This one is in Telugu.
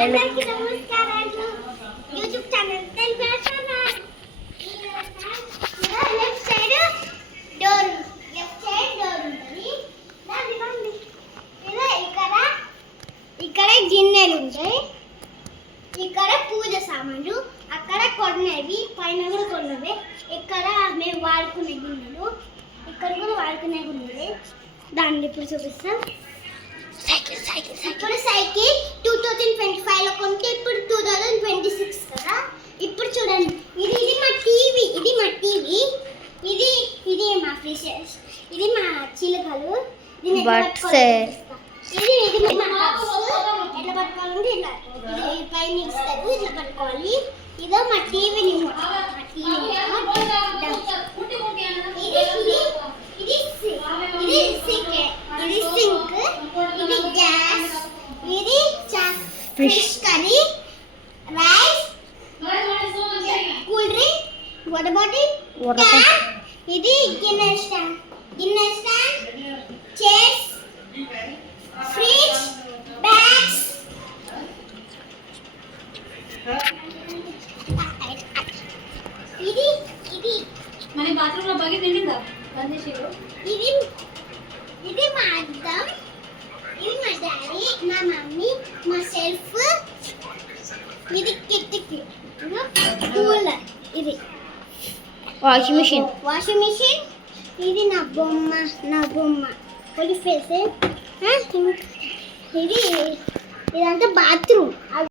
అందరికీ నమస్కారాలు. YouTube channel Telugu channel. Left side door ఉంటుంది. ఇక్కడ గిన్నెలు ఉంటాయి, ఇక్కడ పూజ సామాన్లు, అక్కడ కొన్నవి, పైన కూడా కొన్నవి. ఇక్కడ మేము వాడుకునే గిన్నెలు, ఇక్కడ కూడా వాడుకునే గిన్నెలు. దాన్ని ఇప్పుడు చూపిస్తాం. ఇప్పుడు సైకిల్ 2025లో కొంటే ఇప్పుడు 2026 కదా. ఇప్పుడు చూడండి, ఇది మా టీవీ, ఇది మా ఫిషెస్, ఇది మా చిలుకలు, ఇది మా ఎట్లా పట్టుకోవాలంటే ఇట్లా ఇది పైన ఇస్తారు, ఇట్లా పట్టుకోవాలి. ఇదో మా టీవీ రిమోట్. ఇది సింక్, ఇది గ్యాస్, ఇది fish curry, rice, cool drink, water bottle, ఇది గిన్నె స్టాండ్, చైర్స్, ఫ్రిడ్జ్, బ్యాగ్స్. ఇది మన బాత్రూమ్ లో బకెట్ నిండిందా? ఇది మా అద్దం, ఇది మా డాడీ, మా మమ్మీ, మా సెల్ఫ్, ఇది కిటికీ, కూలర్, ఇది వాషింగ్ మిషన్, ఇది నా బొమ్మ పొలి ఫేస్. ఇది ఇదంతా బాత్రూమ్.